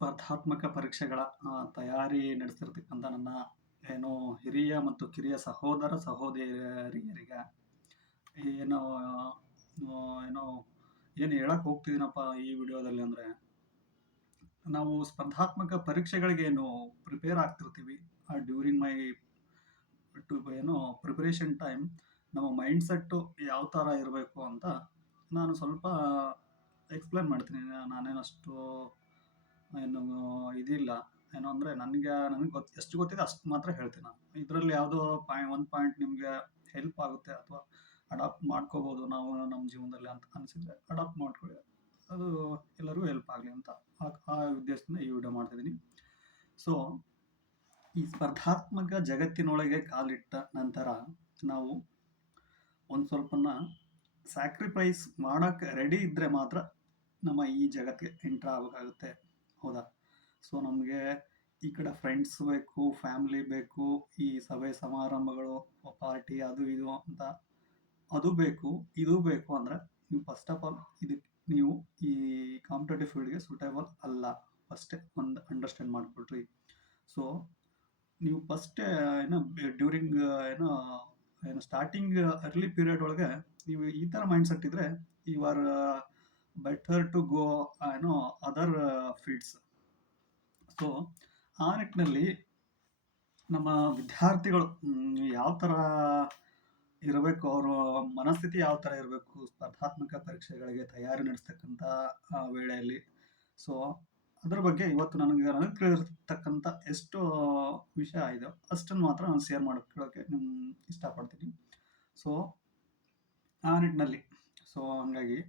ಸ್ಪರ್ಧಾತ್ಮಕ ಪರೀಕ್ಷೆಗಳ ತಯಾರಿ ನಡೆಸ್ತಿರ್ತಕ್ಕಂಥ ನನ್ನ ಏನು ಹಿರಿಯ ಮತ್ತು ಕಿರಿಯ ಸಹೋದರ ಸಹೋದರಿಯರಿಗೆ ಏನೋ ಏನೋ ಏನು ಹೇಳಕ್ ಹೋಗ್ತಿದ್ದೀನಪ್ಪ ಈ ವಿಡಿಯೋದಲ್ಲಿ ಅಂದರೆ, ನಾವು ಸ್ಪರ್ಧಾತ್ಮಕ ಪರೀಕ್ಷೆಗಳಿಗೆ ಏನು ಪ್ರಿಪೇರ್ ಆಗ್ತಿರ್ತೀವಿ ಡ್ಯೂರಿಂಗ್ ಮೈ ಏನು ಪ್ರಿಪರೇಷನ್ ಟೈಮ್, ನಮ್ಮ ಮೈಂಡ್ ಸೆಟ್ಟು ಯಾವ ಥರ ಇರಬೇಕು ಅಂತ ನಾನು ಸ್ವಲ್ಪ ಎಕ್ಸ್ಪ್ಲೇನ್ ಮಾಡ್ತೀನಿ. ನಾನೇನಷ್ಟು ಏನು ಇದಿಲ್ಲ, ಏನು ಅಂದರೆ ನನಗೆ ಎಷ್ಟು ಗೊತ್ತಿದೆ ಅಷ್ಟು ಮಾತ್ರ ಹೇಳ್ತೀನಿ. ನಾನು ಇದರಲ್ಲಿ ಯಾವುದೋ ಒಂದು ಪಾಯಿಂಟ್ ನಿಮಗೆ ಹೆಲ್ಪ್ ಆಗುತ್ತೆ ಅಥವಾ ಅಡಾಪ್ಟ್ ಮಾಡ್ಕೋಬೋದು ನಾವು ನಮ್ಮ ಜೀವನದಲ್ಲಿ ಅಂತ ಅನಿಸಿದ್ರೆ ಅಡಾಪ್ಟ್ ಮಾಡ್ಕೊಳ್ಳಿ. ಅದು ಎಲ್ಲರಿಗೂ ಹೆಲ್ಪ್ ಆಗಲಿ ಅಂತ ಆ ಉದ್ದೇಶದಿಂದ ಈ ವಿಡಿಯೋ ಮಾಡ್ತಿದ್ದೀನಿ. ಸೊ ಈ ಸ್ಪರ್ಧಾತ್ಮಕ ಜಗತ್ತಿನೊಳಗೆ ಕಾಲಿಟ್ಟ ನಂತರ ನಾವು ಒಂದು ಸ್ವಲ್ಪನ ಸ್ಯಾಕ್ರಿಫೈಸ್ ಮಾಡೋಕ್ಕೆ ರೆಡಿ ಇದ್ದರೆ ಮಾತ್ರ ನಮ್ಮ ಈ ಜಗತ್ತಿಗೆ ಎಂಟ್ರ್ ಆಗಬೇಕಾಗುತ್ತೆ, ಹೌದಾ? ಸೊ ನಮಗೆ ಈ ಕಡೆ ಫ್ರೆಂಡ್ಸ್ ಬೇಕು, ಫ್ಯಾಮ್ಲಿ ಬೇಕು, ಈ ಸಭೆ ಸಮಾರಂಭಗಳು, ಪಾರ್ಟಿ, ಅದು ಇದು ಅಂತ ಅದು ಬೇಕು, ಇದು ಬೇಕು ಅಂದರೆ ನೀವು ಫಸ್ಟ್ ಆಫ್ ಆಲ್ ನೀವು ಈ ಕಾಂಪಿಟೇಟಿವ್ ಫೀಲ್ಡ್ಗೆ ಸೂಟೇಬಲ್ ಅಲ್ಲ. ಫಸ್ಟೇ ಒಂದು ಅಂಡರ್ಸ್ಟ್ಯಾಂಡ್ ಮಾಡಿಕೊಳ್ರಿ. ಸೊ ನೀವು ಫಸ್ಟೇ ಡ್ಯೂರಿಂಗ್ ಸ್ಟಾರ್ಟಿಂಗ್ ಅರ್ಲಿ ಪೀರಿಯಡ್ ಒಳಗೆ ನೀವು ಈ ಥರ ಮೈಂಡ್ ಸೆಟ್ ಇದ್ದರೆ you are better to go other fields. So ಆ ನಿಟ್ಟಿನಲ್ಲಿ ನಮ್ಮ ವಿದ್ಯಾರ್ಥಿಗಳು ಯಾವ ಥರ ಇರಬೇಕು, ಅವರ ಮನಸ್ಥಿತಿ ಯಾವ ಥರ ಇರಬೇಕು ಸ್ಪರ್ಧಾತ್ಮಕ ಪರೀಕ್ಷೆಗಳಿಗೆ ತಯಾರಿ ನಡೆಸ್ತಕ್ಕಂಥ ವೇಳೆಯಲ್ಲಿ. ಸೊ ಅದ್ರ ಬಗ್ಗೆ ಇವತ್ತು ನನಗೆ ತಿಳಿದಿರ್ತಕ್ಕಂಥ ಎಷ್ಟು ವಿಷಯ ಇದೆ ಅಷ್ಟನ್ನು ಮಾತ್ರ ನಾನು ಶೇರ್ ಮಾಡ್ಕೊಳ್ಳೋಕ್ಕೆ ಇಷ್ಟಪಡ್ತೀನಿ. ಸೊ ಆ ನಿಟ್ಟಿನಲ್ಲಿ ಹಂಗಾಗಿ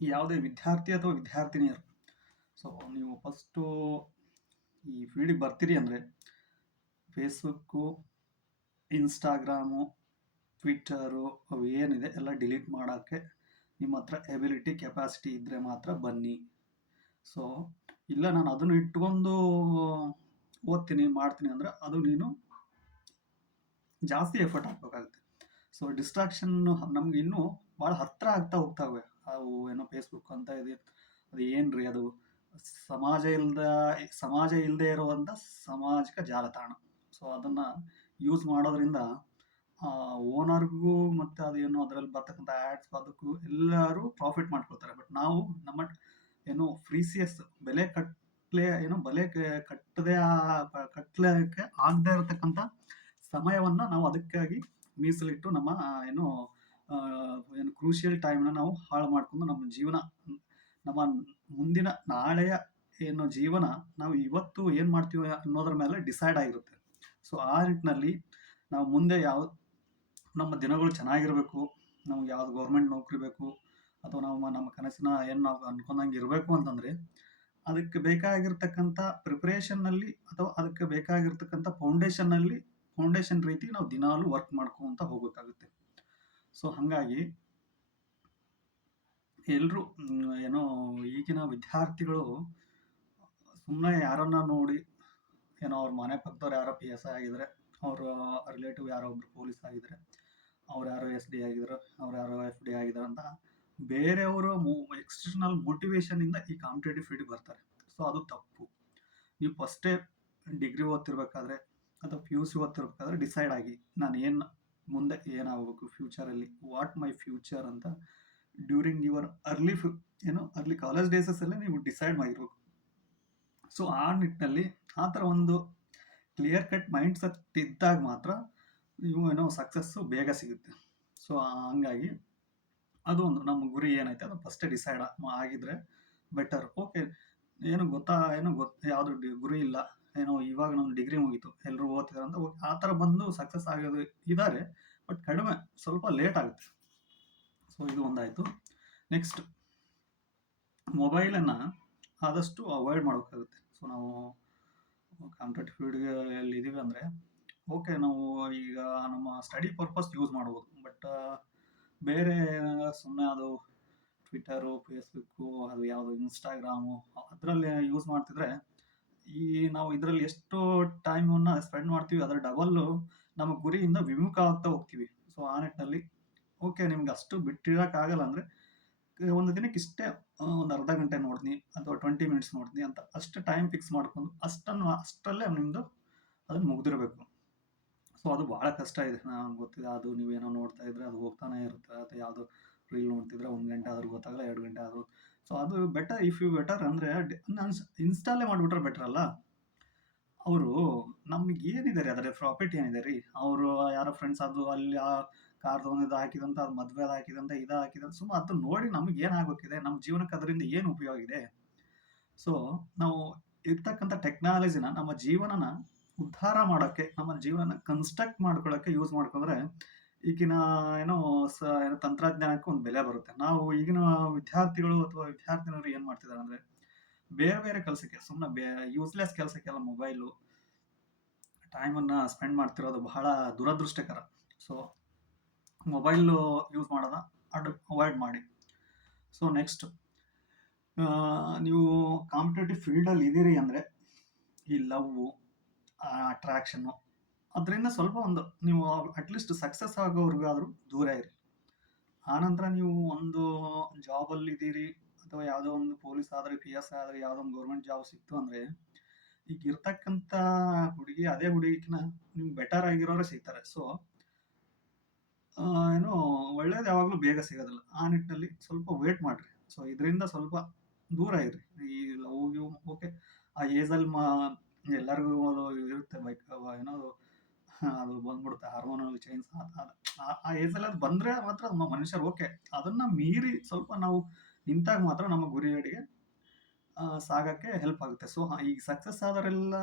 ಯಾವುದೇ ವಿದ್ಯಾರ್ಥಿ ಅಥವಾ ವಿದ್ಯಾರ್ಥಿನಿಯರು, ಸೊ ನೀವು ಫಸ್ಟು ಈ ಫೀಲ್ಡಿಗೆ ಬರ್ತೀರಿ ಅಂದರೆ ಫೇಸ್ಬುಕ್ಕು, ಇನ್ಸ್ಟಾಗ್ರಾಮು, ಟ್ವಿಟ್ಟರು ಅವು ಏನಿದೆ ಎಲ್ಲ ಡಿಲೀಟ್ ಮಾಡೋಕ್ಕೆ ನಿಮ್ಮ ಹತ್ರ ಎಬಿಲಿಟಿ, ಕೆಪಾಸಿಟಿ ಇದ್ದರೆ ಮಾತ್ರ ಬನ್ನಿ. ಸೊ ಇಲ್ಲ ನಾನು ಅದನ್ನು ಇಟ್ಕೊಂಡು ಓದ್ತೀನಿ ಮಾಡ್ತೀನಿ ಅಂದರೆ ಅದು ನೀನು ಜಾಸ್ತಿ ಎಫರ್ಟ್ ಹಾಕಬೇಕಾಗುತ್ತೆ. ಸೊ ಡಿಸ್ಟ್ರಾಕ್ಷನ್ ನಮ್ಗೆ ಇನ್ನೂ ಭಾಳ ಹತ್ತಿರ ಆಗ್ತಾ ಹೋಗ್ತಾವೆ. ಅವು ಏನೋ ಫೇಸ್ಬುಕ್ ಅಂತ ಇದೆ, ಅದು ಏನು ರೀ, ಅದು ಸಮಾಜ ಇಲ್ಲದೆ ಇರುವಂಥ ಸಾಮಾಜಿಕ ಜಾಲತಾಣ. ಸೊ ಅದನ್ನು ಯೂಸ್ ಮಾಡೋದ್ರಿಂದ ಓನರ್ಗೂ ಮತ್ತು ಅದೇನು ಅದರಲ್ಲಿ ಬರ್ತಕ್ಕಂಥ ಆ್ಯಡ್ಸ್ ಅದಕ್ಕೂ ಎಲ್ಲರೂ ಪ್ರಾಫಿಟ್ ಮಾಡ್ಕೊಳ್ತಾರೆ. ಬಟ್ ನಾವು ನಮ್ಮ ಫ್ರೀಸಿಯಸ್ ಬೆಲೆ ಕಟ್ಟಲಿಕ್ಕೆ ಆಗದೆ ಇರತಕ್ಕಂಥ ಸಮಯವನ್ನು ನಾವು ಅದಕ್ಕಾಗಿ ಮೀಸಲಿಟ್ಟು ನಮ್ಮ ಕ್ರೂಷಿಯಲ್ ಟೈಮ್ನ ನಾವು ಹಾಳು ಮಾಡಿಕೊಂಡು ನಮ್ಮ ಮುಂದಿನ ನಾಳೆಯ ಜೀವನ ನಾವು ಇವತ್ತು ಏನು ಮಾಡ್ತೀವಿ ಅನ್ನೋದ್ರ ಮೇಲೆ ಡಿಸೈಡ್ ಆಗಿರುತ್ತೆ. ಸೊ ಆ ನಿಟ್ಟಿನಲ್ಲಿ ನಾವು ಮುಂದೆ ನಮ್ಮ ದಿನಗಳು ಚೆನ್ನಾಗಿರಬೇಕು, ನಮ್ಗೆ ಯಾವ್ದು ಗೌರ್ಮೆಂಟ್ ನೌಕರಿ ಬೇಕು ಅಥವಾ ನಮ್ಮ ಕನಸಿನ ನಾವು ಅನ್ಕೊಂಡಂಗೆ ಇರಬೇಕು ಅಂತಂದರೆ ಅದಕ್ಕೆ ಬೇಕಾಗಿರ್ತಕ್ಕಂಥ ಪ್ರಿಪ್ರೇಷನ್ನಲ್ಲಿ ಅಥವಾ ಅದಕ್ಕೆ ಬೇಕಾಗಿರ್ತಕ್ಕಂಥ ಫೌಂಡೇಶನ್ ರೀತಿ ನಾವು ದಿನಾಲೂ ವರ್ಕ್ ಮಾಡ್ಕೊಂತ ಹೋಗಬೇಕಾಗುತ್ತೆ. ಸೊ ಹಾಗಾಗಿ ಎಲ್ಲರೂ ಈಗಿನ ವಿದ್ಯಾರ್ಥಿಗಳು ಸುಮ್ಮನೆ ಯಾರನ್ನ ನೋಡಿ ಅವ್ರ ಮನೆ ಪಕ್ಕದವ್ರು ಯಾರೋ PSI ಆಗಿದ್ರೆ, ಅವ್ರ ರಿಲೇಟಿವ್ ಯಾರೋ ಒಬ್ರು ಪೊಲೀಸ್ ಆಗಿದ್ರೆ, ಅವ್ರು ಯಾರೋ SD ಆಗಿದ್ರು, ಅವ್ರು ಯಾರೋ FD ಆಗಿದ್ರು ಅಂತ ಬೇರೆಯವರು ಎಕ್ಸ್ಟರ್ನಲ್ ಮೋಟಿವೇಶನಿಂದ ಈ ಕಾಂಪಿಟೇಟಿವ್ ಫೀಲ್ಡ್ಗೆ ಬರ್ತಾರೆ. ಸೊ ಅದು ತಪ್ಪು. ನೀವು ಫಸ್ಟೇ ಡಿಗ್ರಿ ಓದ್ತಿರ್ಬೇಕಾದ್ರೆ ಅಥವಾ PUC ಓದ್ತಿರ್ಬೇಕಾದ್ರೆ ಡಿಸೈಡ್ ಆಗಿ ನಾನು ಮುಂದೆ ಏನಾಗಬೇಕು ಫ್ಯೂಚರಲ್ಲಿ, ವಾಟ್ ಮೈ ಫ್ಯೂಚರ್ ಅಂತ ಡ್ಯೂರಿಂಗ್ ಯುವರ್ ಅರ್ಲಿ ಕಾಲೇಜ್ ಡೇಸಸ್ಸಲ್ಲೇ ನೀವು ಡಿಸೈಡ್ ಮಾಡಿರ್ಬೇಕು. ಸೊ ಆ ನಿಟ್ಟಿನಲ್ಲಿ ಆ ಥರ ಒಂದು ಕ್ಲಿಯರ್ ಕಟ್ ಮೈಂಡ್ ಸೆಟ್ ಇದ್ದಾಗ ಮಾತ್ರ ನೀವು ಸಕ್ಸಸ್ಸು ಬೇಗ ಸಿಗುತ್ತೆ. ಸೊ ಹಂಗಾಗಿ ಅದು ಒಂದು ನಮ್ಮ ಗುರಿ ಏನೈತೆ ಅದು ಫಸ್ಟೇ ಡಿಸೈಡ್ ಆಗಿದ್ರೆ ಬೆಟರ್. ಓಕೆ ಯಾವುದು ಗುರಿ ಇಲ್ಲ, ಇವಾಗ ನಮ್ಮ ಡಿಗ್ರಿ ಮುಗೀತು ಎಲ್ಲರೂ ಓದ್ತಿದ್ದಾರೆ ಅಂತ ಆ ಥರ ಬಂದು ಸಕ್ಸಸ್ ಆಗೋದು ಇದ್ದಾರೆ, ಬಟ್ ಕಡಿಮೆ, ಸ್ವಲ್ಪ ಲೇಟ್ ಆಗುತ್ತೆ. ಸೊ ಇದು ಒಂದಾಯಿತು. ನೆಕ್ಸ್ಟ್, ಮೊಬೈಲನ್ನು ಆದಷ್ಟು ಅವಾಯ್ಡ್ ಮಾಡೋಕ್ಕಾಗುತ್ತೆ. ಸೊ ನಾವು ಕಾಂಪಿಟೇಟಿವ್ ಫೀಲ್ಡ್ಗೆ ಇದ್ದೀವಿ ಅಂದರೆ ಓಕೆ, ನಾವು ಈಗ ನಮ್ಮ ಸ್ಟಡಿ ಪರ್ಪಸ್ ಯೂಸ್ ಮಾಡ್ಬೋದು, ಬಟ್ ಬೇರೆ ಸುಮ್ಮನೆ ಅದು ಟ್ವಿಟ್ಟರು, ಫೇಸ್ಬುಕ್ಕು, ಅದು ಯಾವುದು ಇನ್ಸ್ಟಾಗ್ರಾಮು ಅದರಲ್ಲಿ ಯೂಸ್ ಮಾಡ್ತಿದ್ರೆ ನಾವು ಇದರಲ್ಲಿ ಎಷ್ಟು ಟೈಮನ್ನು ಸ್ಪೆಂಡ್ ಮಾಡ್ತೀವಿ ಅದರ ಡಬಲ್ಲು ನಮ್ಮ ಗುರಿಯಿಂದ ವಿಮುಖ ಆಗ್ತಾ ಹೋಗ್ತೀವಿ. ಸೊ ಆ ನಿಟ್ಟಿನಲ್ಲಿ ಓಕೆ, ನಿಮ್ಗೆ ಅಷ್ಟು ಬಿಟ್ಟಿರೋಕ್ಕಾಗಲ್ಲ ಅಂದರೆ ಒಂದು ದಿನಕ್ಕೆ ಇಷ್ಟೇ ಒಂದು ಅರ್ಧ ಗಂಟೆ ನೋಡ್ತೀನಿ ಅಥವಾ 20 ಮಿನಿಟ್ಸ್ ನೋಡ್ತೀನಿ ಅಂತ ಅಷ್ಟು ಟೈಮ್ ಫಿಕ್ಸ್ ಮಾಡ್ಕೊಂಡು ಅಷ್ಟರಲ್ಲೇ ನಿಮ್ಮದು ಅದನ್ನು ಮುಗ್ದಿರಬೇಕು. ಸೊ ಅದು ಭಾಳ ಕಷ್ಟ ಇದೆ, ನನಗೆ ಗೊತ್ತಿದೆ. ಅದು ನೀವೇನೋ ನೋಡ್ತಾ ಇದ್ರೆ ಅದು ಹೋಗ್ತಾನೆ ಇರುತ್ತೆ, ಅಥವಾ ಯಾವುದೋ ರೀಲ್ ನೋಡ್ತಿದ್ರೆ 1 ಗಂಟೆ ಆದ್ರೂ ಗೊತ್ತಾಗಲ್ಲ, 2 ಗಂಟೆ ಆದ್ರೂ. ಸೊ ಅದು ಬೆಟರ್ ಅಂದರೆ ನಾನು ಇನ್ಸ್ಟಾಲೇ ಮಾಡಿಬಿಟ್ರೆ ಬೆಟರ್ ಅಲ್ಲ. ಅವರು ನಮ್ಗೆ ಏನಿದೆ ರೀ ಅದರ ಪ್ರಾಫಿಟ್ ಏನಿದೆ ರೀ? ಅವರು ಯಾರೋ ಫ್ರೆಂಡ್ಸ್ ಅದು ಅಲ್ಲಿ ಆ ಕಾರ್ ತೊಗೊಂಡಿದ್ದು ಹಾಕಿದಂತ, ಅದು ಮದ್ವೆದು ಹಾಕಿದಂತ, ಇದು ಹಾಕಿದಂತ, ಸುಮ್ಮ ಅದನ್ನ ನೋಡಿ ನಮ್ಗೆ ಏನಾಗೋಕ್ಕಿದೆ? ನಮ್ಮ ಜೀವನಕ್ಕೆ ಅದರಿಂದ ಏನು ಉಪಯೋಗ ಇದೆ? ಸೊ ನಾವು ಇರ್ತಕ್ಕಂಥ ಟೆಕ್ನಾಲಜಿನ ನಮ್ಮ ಜೀವನನ ಉದ್ಧಾರ ಮಾಡೋಕ್ಕೆ, ನಮ್ಮ ಜೀವನನ ಕನ್ಸ್ಟ್ರಕ್ಟ್ ಮಾಡ್ಕೊಳ್ಳೋಕ್ಕೆ ಯೂಸ್ ಮಾಡ್ಕೊಂಡ್ರೆ ಈಗಿನ ಏನೋ ಏನೋ ತಂತ್ರಜ್ಞಾನಕ್ಕೆ ಒಂದು ಬೆಲೆ ಬರುತ್ತೆ. ನಾವು ಈಗಿನ ವಿದ್ಯಾರ್ಥಿಗಳು ಅಥವಾ ವಿದ್ಯಾರ್ಥಿನಿಯರು ಏನು ಮಾಡ್ತಿದ್ದಾರೆ ಅಂದರೆ, ಬೇರೆ ಬೇರೆ ಕೆಲಸಕ್ಕೆ ಸುಮ್ಮನೆ ಯೂಸ್ಲೆಸ್ ಕೆಲಸಕ್ಕೆಲ್ಲ ಮೊಬೈಲು ಟೈಮನ್ನು ಸ್ಪೆಂಡ್ ಮಾಡ್ತಿರೋದು ಬಹಳ ದುರದೃಷ್ಟಕರ. ಸೊ ಮೊಬೈಲು ಯೂಸ್ ಮಾಡೋದ ಅವಾಯ್ಡ್ ಮಾಡಿ. ಸೊ ನೆಕ್ಸ್ಟ್, ನೀವು ಕಾಂಪಿಟೇಟಿವ್ ಫೀಲ್ಡಲ್ಲಿ ಇದ್ದೀರಿ ಅಂದರೆ ಈ ಲವ್ವು, ಅಟ್ರಾಕ್ಷನ್ನು, ಅದರಿಂದ ಸ್ವಲ್ಪ ಒಂದು ನೀವು ಅಟ್ಲೀಸ್ಟ್ ಸಕ್ಸಸ್ ಆಗೋವ್ರಿಗಾದರೂ ದೂರ ಇರಿ. ಆನಂತರ ನೀವು ಒಂದು ಜಾಬಲ್ಲಿ ಇದ್ದೀರಿ ಅಥವಾ ಯಾವುದೋ ಒಂದು ಪೊಲೀಸ್ ಆದರೆ, PS ಆದರೆ, ಯಾವುದೋ ಒಂದು ಗೌರ್ಮೆಂಟ್ ಜಾಬ್ ಸಿಕ್ತು ಅಂದರೆ, ಈಗ ಇರ್ತಕ್ಕಂಥ ಹುಡುಗಿ ಅದೇ ಹುಡುಗಿನ ನಿಮ್ಗೆ ಬೆಟರ್ ಆಗಿರೋರೇ ಸಿಗ್ತಾರೆ. ಸೊ ಏನೋ ಒಳ್ಳೇದು ಯಾವಾಗಲೂ ಬೇಗ ಸಿಗೋದಿಲ್ಲ. ಆ ನಿಟ್ಟಿನಲ್ಲಿ ಸ್ವಲ್ಪ ವೇಟ್ ಮಾಡಿರಿ. ಸೊ ಇದರಿಂದ ಸ್ವಲ್ಪ ದೂರ ಇರಿ. ಈ ಲವ್ ಗಿವ್ ಓಕೆ, ಆ ಏಜಲ್ಲಿ ಎಲ್ಲರಿಗೂ ಅದು ಇರುತ್ತೆ, ಏನೋ ಅದು ಬಂದ್ಬಿಡುತ್ತೆ ಹಾರ್ಮೋನಲ್ ಚೇಂಜ್. ಆ ಏಜಲ್ಲಿ ಅದು ಬಂದರೆ ಮಾತ್ರ ಮನುಷ್ಯರು ಓಕೆ. ಅದನ್ನು ಮೀರಿ ಸ್ವಲ್ಪ ನಾವು ನಿಂತಾಗ ಮಾತ್ರ ನಮ್ಮ ಗುರಿಯಡಿಗೆ ಸಾಗಕ್ಕೆ ಹೆಲ್ಪ್ ಆಗುತ್ತೆ. ಸೊ ಈಗ ಸಕ್ಸಸ್ ಆದವರೆಲ್ಲ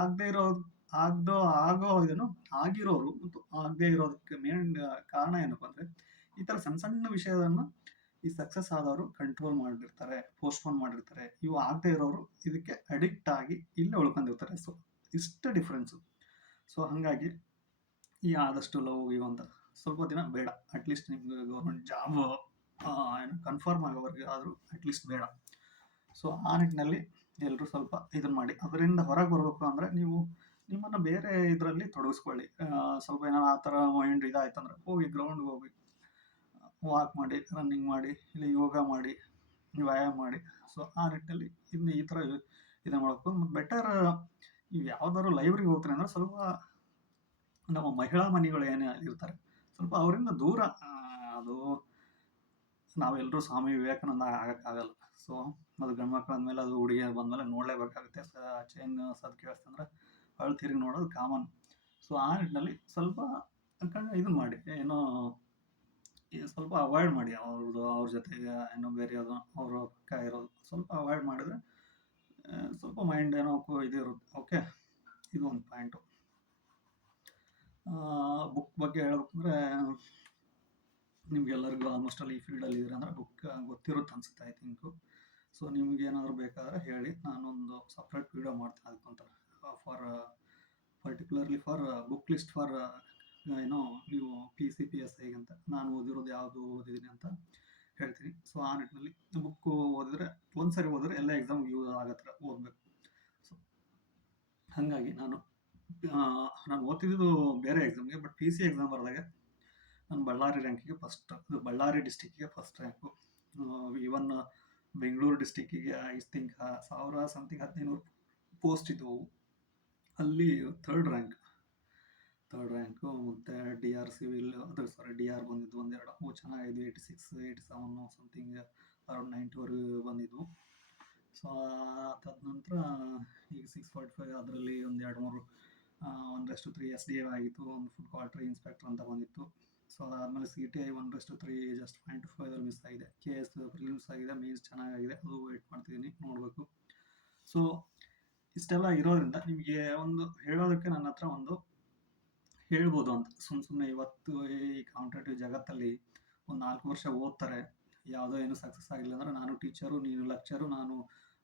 ಆಗದೆ ಆಗಿರೋರು ಮತ್ತು ಆಗದೆ ಇರೋದಕ್ಕೆ ಮೇನ್ ಕಾರಣ ಏನಪ್ಪ ಅಂದರೆ, ಈ ಥರ ಸಣ್ಣ ಸಣ್ಣ ವಿಷಯವನ್ನು ಈ ಸಕ್ಸಸ್ ಆದವರು ಕಂಟ್ರೋಲ್ ಮಾಡಿರ್ತಾರೆ, ಪೋಸ್ಟ್ಪೋನ್ ಮಾಡಿರ್ತಾರೆ. ಇವು ಆಗದೆ ಇರೋರು ಇದಕ್ಕೆ ಅಡಿಕ್ಟ್ ಆಗಿ ಇಲ್ಲೇ ಉಳ್ಕೊಂಡಿರ್ತಾರೆ. ಸೊ ಇಷ್ಟು ಡಿಫ್ರೆನ್ಸು. ಸೊ ಹಾಗಾಗಿ ಈ ಆದಷ್ಟು ಲವ್ ಇವು ಅಂತ ಸ್ವಲ್ಪ ದಿನ ಬೇಡ. ಅಟ್ಲೀಸ್ಟ್ ನಿಮ್ಗೆ ಗೌರ್ಮೆಂಟ್ ಜಾಬ್ ಏನು ಕನ್ಫರ್ಮ್ ಆಗೋವರೆಗೆ ಆದರೂ ಅಟ್ಲೀಸ್ಟ್ ಬೇಡ. ಸೊ ಆ ನಿಟ್ಟಿನಲ್ಲಿ ಎಲ್ಲರೂ ಸ್ವಲ್ಪ ಇದನ್ನು ಮಾಡಿ. ಅದರಿಂದ ಹೊರಗೆ ಬರಬೇಕು ಅಂದರೆ ನೀವು ನಿಮ್ಮನ್ನು ಬೇರೆ ಇದರಲ್ಲಿ ತೊಡಗಿಸ್ಕೊಳ್ಳಿ. ಸ್ವಲ್ಪ ಏನಾರು ಆ ಥರ ಮೈಂಡ್ ಇದಾಯ್ತಂದ್ರೆ ಹೋಗಿ ಗ್ರೌಂಡ್ಗೆ ಹೋಗಿ ವಾಕ್ ಮಾಡಿ, ರನ್ನಿಂಗ್ ಮಾಡಿ, ಇಲ್ಲ ಯೋಗ ಮಾಡಿ, ವ್ಯಾಯಾಮ ಮಾಡಿ. ಸೊ ಆ ನಿಟ್ಟಿನಲ್ಲಿ ಇನ್ನು ಈ ಥರ ಇದನ್ನು ಮಾಡಬೇಕು. ಮತ್ತು ಬೆಟರ್ ನೀವು ಯಾವ್ದಾದ್ರು ಲೈಬ್ರರಿಗೆ ಹೋಗ್ತೀರಿ ಅಂದರೆ ಸ್ವಲ್ಪ ನಮ್ಮ ಮಹಿಳಾ ಮನೆಗಳು ಏನೇ ಇರ್ತಾರೆ ಸ್ವಲ್ಪ ಅವರಿಂದ ದೂರ. ಅದು ನಾವೆಲ್ಲರೂ ಸ್ವಾಮಿ ವಿವೇಕಾನಂದ ಆಗೋಕ್ಕಾಗಲ್ಲ. ಸೊ ಅದು ಗಂಡು ಮಕ್ಳು ಅಂದಮೇಲೆ ಅದು ಹುಡುಗಿಯರು ಬಂದಮೇಲೆ ನೋಡಲೇಬೇಕಾಗುತ್ತೆ. ಚೈನ್ ಸದ್ದು ಕೇಳಿಸ್ತಂದ್ರೆ ಅಳು ತಿರುಗಿ ನೋಡೋದು ಕಾಮನ್. ಸೊ ಆ ನಿಟ್ಟಿನಲ್ಲಿ ಸ್ವಲ್ಪ ಇದನ್ನು ಮಾಡಿ, ಏನೋ ಸ್ವಲ್ಪ ಅವಾಯ್ಡ್ ಮಾಡಿ. ಅವ್ರ ಜೊತೆಗೆ ಏನೋ ಬೇರೆ ಯಾವುದೋ ಅವ್ರ ಪಕ್ಕ ಇರೋದು ಸ್ವಲ್ಪ ಅವಾಯ್ಡ್ ಮಾಡಿದರೆ ಸ್ವಲ್ಪ ಮೈಂಡ್ ಏನೋ ಇದು ಇರುತ್ತೆ. ಓಕೆ, ಇದು ಒಂದು ಪಾಯಿಂಟು. ಬುಕ್ ಬಗ್ಗೆ ಹೇಳ್ಬೇಕಂದ್ರೆ, ನಿಮ್ಗೆಲ್ಲರಿಗೂ ಆಲ್ಮೋಸ್ಟ್ ಅಲ್ಲಿ ಈ ಫೀಲ್ಡಲ್ಲಿ ಇದ್ರೆ ಅಂದರೆ ಬುಕ್ ಗೊತ್ತಿರುತ್ತೆ ಅನ್ಸುತ್ತೆ, ಐ ಥಿಂಕು. ಸೊ ನಿಮ್ಗೆ ಏನಾದರೂ ಬೇಕಾದರೆ ಹೇಳಿ, ನಾನೊಂದು ಸಪ್ರೇಟ್ ವೀಡಿಯೋ ಮಾಡ್ತೀನಿ ಅದಕ್ಕೊಂಥರ particularly for book list for ಏನೋ ನೀವು PCPSI ಅಂತ ನಾನು ಓದಿರೋದು ಯಾವುದು ಓದಿದ್ದೀನಿ ಅಂತ ಹೇಳ್ತೀನಿ. ಸೊ ಆ ನಿಟ್ಟಿನಲ್ಲಿ ಬುಕ್ಕು ಓದಿದ್ರೆ ಒಂದ್ಸರಿ ಓದಿದ್ರೆ ಎಲ್ಲ ಎಕ್ಸಾಮ್ಗೆ ಯೂಸ್ ಆಗೋ ಥರ ಓದಬೇಕು. ಸೊ ಹಾಗಾಗಿ ನಾನು ಓದ್ತಿದ್ದು ಬೇರೆ ಎಕ್ಸಾಮ್ಗೆ, ಬಟ್ PC ಎಕ್ಸಾಮ್ ಬರೆದಾಗ ನಾನು ಬಳ್ಳಾರಿ ರ್ಯಾಂಕಿಗೆ ಬಳ್ಳಾರಿ ಡಿಸ್ಟಿಕ್ಕಿಗೆ ಫಸ್ಟ್ ರ್ಯಾಂಕು. ಈವನ್ ಬೆಂಗಳೂರು ಡಿಸ್ಟಿಕ್ಕಿಗೆ ಐ ಥಿಂಕ್ 1000 ಸಮಥಿಂಗ್ 1500 ಪೋಸ್ಟ್ ಇದ್ದವು, ಅಲ್ಲಿ ಥರ್ಡ್ ರ್ಯಾಂಕು. ಮತ್ತು DR ಸಿವಿಲ್ DR ಬಂದಿದ್ದು ಒಂದೆರಡು, ಅವು ಚೆನ್ನಾಗಿದ್ವು. 86, 87 ಸಮಥಿಂಗ್ ಅರೌಂಡ್ 90ವರೆಗೂ ಬಂದಿದ್ವು. ಸೊ ತದನಂತರ ಈಗ 645 ಅದರಲ್ಲಿ ಒಂದು 2-3 1:3 SDA ಆಗಿತ್ತು, ಒಂದು ಫುಡ್ ಕ್ವಾಲಿಟಿ ಇನ್ಸ್ಪೆಕ್ಟರ್ ಅಂತ ಬಂದಿತ್ತು. ಸೊ ಅದಾದಮೇಲೆ CTI 1:3 ಜಸ್ಟ್ 0.5 ಮಿಸ್ ಆಗಿದೆ. KS ಪ್ರಿಲಿಮ್ಸ್ ಆಗಿದೆ, ಮೇನ್ಸ್ ಚೆನ್ನಾಗಿದೆ, ಅದು ವೇಟ್ ಮಾಡ್ತಿದ್ದೀನಿ, ನೋಡಬೇಕು. ಸೊ ಇಷ್ಟೆಲ್ಲ ಇರೋದ್ರಿಂದ ನಿಮಗೆ ಒಂದು ಹೇಳೋದಕ್ಕೆ ನನ್ನ ಹತ್ರ ಒಂದು ಹೇಳ್ಬೋದು ಅಂತ. ಸುಮ್ಮನೆ ಇವತ್ತು ಈ ಕಾಂಪಿಟೇಟಿವ್ ಜಗತ್ತಲ್ಲಿ ಒಂದು 4 ವರ್ಷ ಓದ್ತಾರೆ, ಯಾವುದೋ ಏನು ಸಕ್ಸಸ್ ಆಗಿಲ್ಲ ಅಂದರೆ ನಾನು ಟೀಚರು, ನೀನು ಲೆಕ್ಚರು, ನಾನು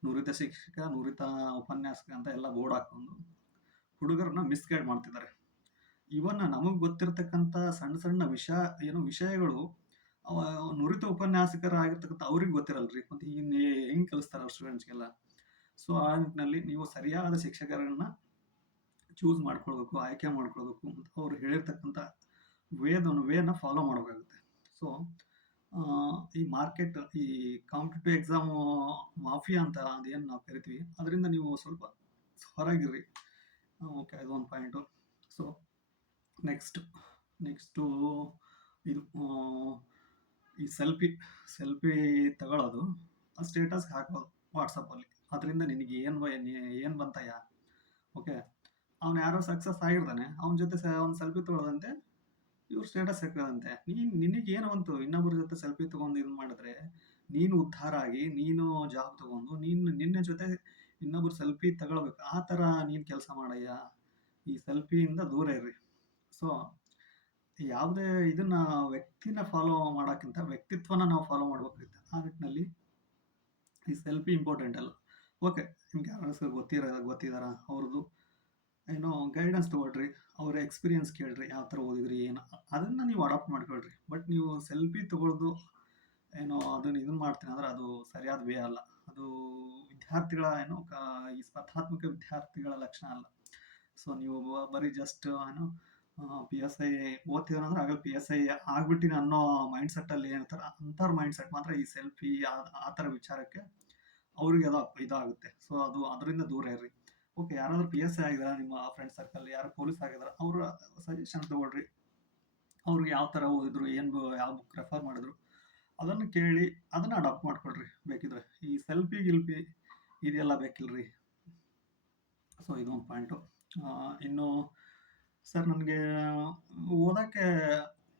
ನುರಿತ ಶಿಕ್ಷಕ, ನುರಿತ ಉಪನ್ಯಾಸಕ ಅಂತ ಎಲ್ಲ ಬೋರ್ಡ್ ಹಾಕ್ಕೊಂಡು ಹುಡುಗರನ್ನ ಮಿಸ್ಗೈಡ್ ಮಾಡ್ತಿದ್ದಾರೆ. ಇವನ್ನ ನಮಗೆ ಗೊತ್ತಿರತಕ್ಕಂಥ ಸಣ್ಣ ವಿಷಯಗಳು ನುರಿತ ಉಪನ್ಯಾಸಕರಾಗಿರ್ತಕ್ಕಂಥ ಅವ್ರಿಗೆ ಗೊತ್ತಿರಲ್ರಿ, ಮತ್ತು ಇನ್ನು ಹೆಂಗೆ ಕಲಿಸ್ತಾರೆ ಅವ್ರ ಸ್ಟೂಡೆಂಟ್ಸ್ಗೆಲ್ಲ. ಸೊ ಆ ನಿಟ್ಟಿನಲ್ಲಿ ನೀವು ಸರಿಯಾದ ಶಿಕ್ಷಕರನ್ನ ಚೂಸ್ ಮಾಡ್ಕೊಳ್ಬೇಕು, ಆಯ್ಕೆ ಮಾಡ್ಕೊಳ್ಬೇಕು, ಮತ್ತು ಅವ್ರು ಹೇಳಿರ್ತಕ್ಕಂಥ ವೇನ ಫಾಲೋ ಮಾಡಬೇಕಾಗುತ್ತೆ. ಸೊ ಈ ಮಾರ್ಕೆಟ್ ಈ ಕಾಂಪಿಟೇಟಿವ್ ಎಕ್ಸಾಮು ಮಾಫಿಯಾ ಅಂತ ಅದೇನು ನಾವು ಕರಿತೀವಿ, ಅದರಿಂದ ನೀವು ಸ್ವಲ್ಪ ಹೊರಗಿರ್ರಿ. ಓಕೆ, ಅದೊಂದು ಪಾಯಿಂಟು. ಸೊ ನೆಕ್ಸ್ಟು ಇದು ಈ ಸೆಲ್ಫಿ ತಗೊಳ್ಳೋದು, ಆ ಸ್ಟೇಟಸ್ಗೆ ಹಾಕೋದು ವಾಟ್ಸಪ್ಪಲ್ಲಿ. ಅದರಿಂದ ನಿನಗೆ ಏನು ಬಂತಯ್ಯ? ಓಕೆ, ಅವ್ನು ಯಾರೋ ಸಕ್ಸಸ್ ಆಗಿರ್ತಾನೆ, ಅವನ ಜೊತೆ ಒಂದು ಸೆಲ್ಫಿ ತೊಗೊಳ್ಳೋದಂತೆ, ಇವ್ರು ಸ್ಟೇಟಸ್ ಹಾಕೋದಂತೆ. ನಿನಗೇನು ಬಂತು? ಇನ್ನೊಬ್ಬರ ಜೊತೆ ಸೆಲ್ಫಿ ತೊಗೊಂಡು ಇದು ಮಾಡಿದ್ರೆ ನೀನು ಉದ್ಧಾರ ಆಗಿ, ನೀನು ಜಾಬ್ ತೊಗೊಂಡು, ನಿನ್ನ ಜೊತೆ ಇನ್ನೊಬ್ರು ಸೆಲ್ಫಿ ತಗೊಳ್ಬೇಕು. ಆ ಥರ ನೀನು ಕೆಲಸ ಮಾಡಯ್ಯ. ಈ ಸೆಲ್ಫಿಯಿಂದ ದೂರ ಇರ್ರಿ. ಸೊ ಯಾವುದೇ ಇದನ್ನ ವ್ಯಕ್ತಿನ ಫಾಲೋ ಮಾಡೋಕ್ಕಿಂತ ವ್ಯಕ್ತಿತ್ವನ ನಾವು ಫಾಲೋ ಮಾಡ್ಬೇಕಾಗುತ್ತೆ. ಆ ನಿಟ್ಟಿನಲ್ಲಿ ಈ ಸೆಲ್ಫಿ ಇಂಪಾರ್ಟೆಂಟ್ ಅಲ್ಲ. ಓಕೆ, ನಿಮ್ಗೆ ಯಾರು ಗೊತ್ತಿದಾರ ಅವ್ರದ್ದು ಏನೋ ಗೈಡೆನ್ಸ್ ತೊಗೊಳ್ರಿ, ಅವ್ರ ಎಕ್ಸ್ಪೀರಿಯನ್ಸ್ ಕೇಳ್ರಿ, ಯಾವ ಥರ ಓದಿದ್ರಿ ಏನು, ಅದನ್ನು ನೀವು ಅಡಾಪ್ಟ್ ಮಾಡ್ಕೊಳ್ರಿ. ಬಟ್ ನೀವು ಸೆಲ್ಫಿ ತೊಗೊಳ್ಳೋದು ಏನೋ ಅದನ್ನು ಇದನ್ನು ಮಾಡ್ತೀನಿ ಅಂದ್ರೆ ಅದು ಸರಿಯಾದ ವೇ ಅಲ್ಲ. ಅದು ವಿದ್ಯಾರ್ಥಿಗಳ ಈ ಸ್ಪರ್ಧಾತ್ಮಕ ವಿದ್ಯಾರ್ಥಿಗಳ ಲಕ್ಷಣ ಅಲ್ಲ. ಸೊ ನೀವು ಬರೀ ಜಸ್ಟ್ ಏನೋ PSI ಓದ್ತಿದಾರಂದ್ರೆ ಆಗಲ್ಲ PSI ಆಗ್ಬಿಟ್ಟಿನ ಅನ್ನೋ ಮೈಂಡ್ ಸೆಟ್ಟಲ್ಲಿ ಏನಿರ್ತಾರೆ ಅಂಥವ್ರ ಮೈಂಡ್ ಸೆಟ್ ಮಾತ್ರ ಈ ಸೆಲ್ಫಿ ಆ ಥರ ವಿಚಾರಕ್ಕೆ ಅವ್ರಿಗೆ ಅದು ಇದಾಗುತ್ತೆ. ಸೊ ಅದರಿಂದ ದೂರ ಇರ್ರಿ. ಓಕೆ, ಯಾರಾದ್ರೂ PSI ಆಗಿದಾರ ನಿಮ್ಮ ಫ್ರೆಂಡ್ ಸರ್ಕಲ್, ಯಾರು ಪೊಲೀಸ್ ಆಗಿದಾರ, ಅವ್ರ ಸಜೆಷನ್ ತಗೊಳ್ರಿ. ಅವ್ರಿಗೆ ಯಾವ ಥರ ಓದಿದ್ರು, ಯಾವ ಬುಕ್ ರೆಫರ್ ಮಾಡಿದ್ರು, ಅದನ್ನು ಕೇಳಿ ಅದನ್ನು ಅಡಾಪ್ಟ್ ಮಾಡ್ಕೊಳ್ರಿ ಬೇಕಿದ್ರೆ. ಈ ಗಿಲ್ಪಿ ಇದೆಲ್ಲ ಬೇಕಿಲ್ರಿ. ಸೊ ಇದೊಂದು ಪಾಯಿಂಟು. ಇನ್ನು ಸರ್ ನನಗೆ ಓದೋಕ್ಕೆ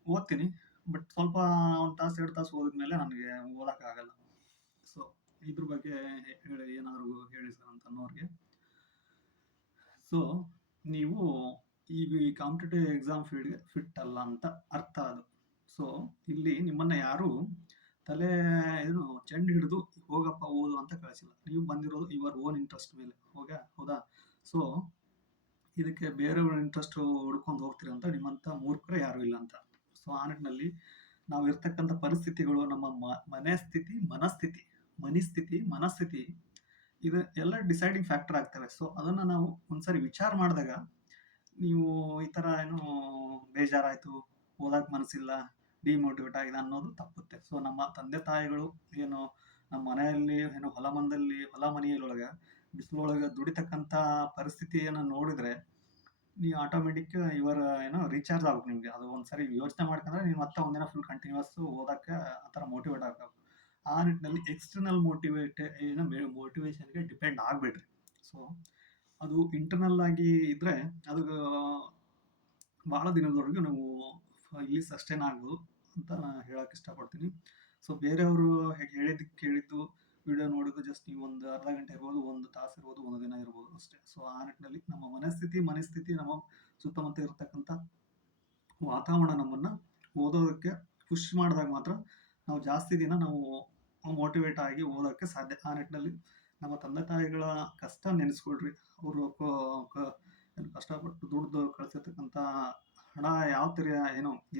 ಓದ್ತೀನಿ, ಬಟ್ ಸ್ವಲ್ಪ 1 ತಾಸು 2 ತಾಸು ಓದಿದ್ಮೇಲೆ ನನಗೆ ಓದೋಕ್ಕಾಗಲ್ಲ. ಸೊ ಇದ್ರ ಬಗ್ಗೆ ಏನಾದರೂ ಹೇಳಿ ಸರ್ ಅಂತ ಅನ್ನೋರಿಗೆ. ಸೊ ನೀವು ಈಗ ಈ ಕಾಂಪಿಟೇಟಿವ್ ಎಕ್ಸಾಮ್ ಫೀಲ್ಡ್ಗೆ ಫಿಟ್ ಅಲ್ಲ ಅಂತ ಅರ್ಥ ಅದು. ಸೊ ಇಲ್ಲಿ ನಿಮ್ಮನ್ನು ಯಾರು ತಲೆ ಚೆಂಡು ಹಿಡಿದು ಹೋಗಪ್ಪ ಓದು ಅಂತ ಕಳಿಸಿಲ್ಲ. ನೀವು ಬಂದಿರೋದು ಯುವರ್ ಓನ್ ಇಂಟ್ರೆಸ್ಟ್ ಮೇಲೆ. ಹೌದಾ? ಸೊ ಇದಕ್ಕೆ ಬೇರೆಯವ್ರ ಇಂಟ್ರೆಸ್ಟ್ ಹುಡ್ಕೊಂಡು ಹೋಗ್ತೀರಿ ಅಂತ ನಿಮ್ಮಂಥ ಮೂರ್ಖರು ಯಾರೂ ಇಲ್ಲ ಅಂತ. ಸೊ ಆ ನಿಟ್ಟಿನಲ್ಲಿ ನಾವು ಇರ್ತಕ್ಕಂಥ ಪರಿಸ್ಥಿತಿಗಳು, ನಮ್ಮ ಮನಸ್ಥಿತಿ ಇದು ಎಲ್ಲ ಡಿಸೈಡಿಂಗ್ ಫ್ಯಾಕ್ಟರ್ ಆಗ್ತವೆ. ಸೊ ಅದನ್ನು ನಾವು ಒಂದ್ಸರಿ ವಿಚಾರ ಮಾಡಿದಾಗ ನೀವು ಈ ಥರ ಬೇಜಾರಾಯಿತು, ಓದಕ್ಕೆ ಮನಸ್ಸಿಲ್ಲ, ಡಿಮೋಟಿವೇಟ್ ಆಗಿದೆ ಅನ್ನೋದು ತಪ್ಪುತ್ತೆ. ಸೊ ನಮ್ಮ ತಂದೆ ತಾಯಿಗಳು ನಮ್ಮ ಮನೆಯಲ್ಲಿ ಹೊಲ ಮನೆಯೊಳಗೆ ಬಿಸಿಲೊಳಗೆ ದುಡಿತಕ್ಕಂಥ ಪರಿಸ್ಥಿತಿಯನ್ನು ನೋಡಿದ್ರೆ ನೀವು ಆಟೋಮೆಟಿಕ್ ರೀಚಾರ್ಜ್ ಆಗ್ಬೇಕು ನಿಮಗೆ. ಅದು ಒಂದ್ಸರಿ ಯೋಚನೆ ಮಾಡ್ಕೊಂಡ್ರೆ ನೀವು ಮತ್ತೆ ಒಂದಿನ ಫುಲ್ ಕಂಟಿನ್ಯೂಸ್ ಓದಕ್ಕೆ ಆ ಥರ ಮೋಟಿವೇಟ್ ಆಗಬೇಕು. ಆ ನಿಟ್ಟಿನಲ್ಲಿ ಎಕ್ಸ್ಟರ್ನಲ್ ಮೋಟಿವೇಶನ್ಗೆ ಡಿಪೆಂಡ್ ಆಗಬೇಡ್ರಿ. ಸೊ ಅದು ಇಂಟರ್ನಲ್ ಆಗಿ ಇದ್ದರೆ ಅದು ಭಾಳ ದಿನದವರೆಗೂ ನಾವು ಇಲ್ಲಿ ಸಸ್ಟೈನ್ ಆಗ್ಬೋದು ಅಂತ ನಾನು ಹೇಳೋಕ್ಕೆ ಇಷ್ಟಪಡ್ತೀನಿ. ಸೊ ಬೇರೆಯವರು ಕೇಳಿದ್ದು ವಿಡಿಯೋ ನೋಡಿದ್ದು ಜಸ್ಟ್ ನೀವು ಒಂದು ಅರ್ಧ ಗಂಟೆ ಇರ್ಬೋದು, 1 ತಾಸು ಇರ್ಬೋದು, 1 ದಿನ ಇರ್ಬೋದು ಅಷ್ಟೇ. ಸೊ ಆ ನಿಟ್ಟಿನಲ್ಲಿ ನಮ್ಮ ಮನಸ್ಥಿತಿ ನಮ್ಮ ಸುತ್ತಮುತ್ತ ಇರತಕ್ಕಂಥ ವಾತಾವರಣ ನಮ್ಮನ್ನು ಓದೋದಕ್ಕೆ ಪುಷ್ ಮಾಡಿದಾಗ ಮಾತ್ರ ನಾವು ಜಾಸ್ತಿ ದಿನ ನಾವು ಮೋಟಿವೇಟ್ ಆಗಿ ಓದೋಕ್ಕೆ ಸಾಧ್ಯ. ಆ ನಿಟ್ಟಿನಲ್ಲಿ ನಮ್ಮ ತಂದೆ ತಾಯಿಗಳ ಕಷ್ಟ ನೆನೆಸ್ಕೊಳ್ರಿ. ಅವರು ಕಷ್ಟಪಟ್ಟು ದುಡ್ದು ಕಳಿಸಿರ್ತಕ್ಕಂಥ ಹಣ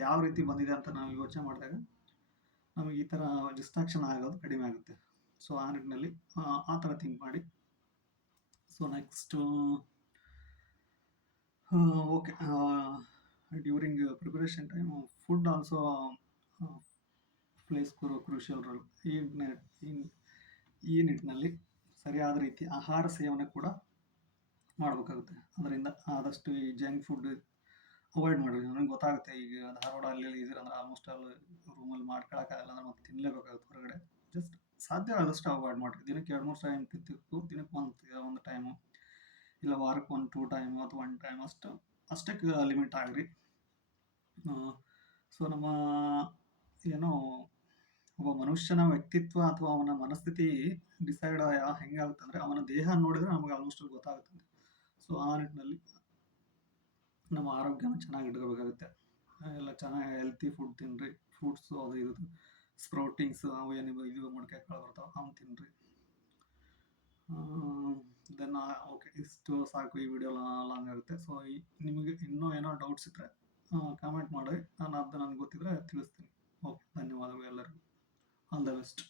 ಯಾವ ರೀತಿ ಬಂದಿದೆ ಅಂತ ನಾವು ಯೋಚನೆ ಮಾಡಿದಾಗ ನಮಗೆ ಈ ಥರ ಡಿಸ್ಟ್ರಾಕ್ಷನ್ ಆಗೋದು ಕಡಿಮೆ ಆಗುತ್ತೆ. ಸೊ ಆ ನಿಟ್ಟಿನಲ್ಲಿ ಆ ಥರ ಥಿಂಕ್ ಮಾಡಿ. So next okay, during preparation time food also place crucial role. ಈ ನಿಟ್ಟಿನಲ್ಲಿ ಸರಿಯಾದ ರೀತಿ ಆಹಾರ ಸೇವನೆ ಕೂಡ ಮಾಡಬೇಕಾಗುತ್ತೆ. ಅದರಿಂದ ಆದಷ್ಟು ಈ ಜಂಕ್ ಫುಡ್ ಅವಾಯ್ಡ್ ಮಾಡಿರಿ. ನನಗೆ ಗೊತ್ತಾಗುತ್ತೆ, ಈಗ ಧಾರವಾಡ ಅಲ್ಲಿ ಇದ್ದೀರಂದ್ರೆ ಆಲ್ಮೋಸ್ಟ್ ಅಲ್ಲಿ ರೂಮಲ್ಲಿ ಮಾಡ್ಕೊಳಕ್ಕಾಗಲ್ಲ ಅಂದ್ರೆ ಮತ್ತೆ ತಿನ್ನಲೇಬೇಕಾಗುತ್ತೆ ಹೊರಗಡೆ. ಜಸ್ಟ್ ಸಾಧ್ಯ ಆದಷ್ಟು ಅವಾಯ್ಡ್ ಮಾಡಿರಿ. ದಿನಕ್ಕೆ 2-3 ಟೈಮ್ ತಿಂತಿತ್ತು, ದಿನಕ್ಕೆ ಒಂದು ಟೈಮು, ಇಲ್ಲ ವಾರಕ್ಕೆ 1-2 ಟೈಮು ಅಥವಾ 1 ಟೈಮ್ ಅಷ್ಟಕ್ಕೆ ಲಿಮಿಟ್ ಆಗಿರಿ. ಸೊ ನಮ್ಮ ಒಬ್ಬ ಮನುಷ್ಯನ ವ್ಯಕ್ತಿತ್ವ ಅಥವಾ ಅವನ ಮನಸ್ಥಿತಿ ಡಿಸೈಡ್ ಹೆಂಗಾಗುತ್ತೆ ಅಂದರೆ ಅವನ ದೇಹ ನೋಡಿದ್ರೆ ನಮಗೆ ಆಲ್ಮೋಸ್ಟ್ ಗೊತ್ತಾಗುತ್ತೆ. ಸೊ ಆ ನಿಟ್ಟಿನಲ್ಲಿ ನಮ್ಮ ಆರೋಗ್ಯನ ಚೆನ್ನಾಗಿ ಇಟ್ಕೋಬೇಕಾಗುತ್ತೆ. ಎಲ್ಲ ಚೆನ್ನಾಗಿ ಹೆಲ್ತಿ ಫುಡ್ ತಿನ್ನಿರಿ. ಫ್ರೂಟ್ಸು ಅದು ಇದು ಸ್ಪ್ರೌಟಿಂಗ್ಸು ಇದು ಮೊಳಕೆ ಕಾಳು ಬರ್ತಾವೆ, ಅವ್ನು ತಿನ್ನಿರಿ. ದೆನ್ ಓಕೆ, ಇಷ್ಟು ಸಾಕು. ಈ ವಿಡಿಯೋ ಲಾಂಗ್ ಆಗುತ್ತೆ. ಸೊ ನಿಮಗೆ ಇನ್ನೂ ಏನೋ ಡೌಟ್ಸ್ ಇದ್ದರೆ ಕಾಮೆಂಟ್ ಮಾಡಿ, ನಾನು ನನಗೆ ಗೊತ್ತಿದ್ರೆ ತಿಳಿಸ್ತೀನಿ. ಓಕೆ, ಧನ್ಯವಾದಗಳು ಎಲ್ಲರಿಗೂ. All the best.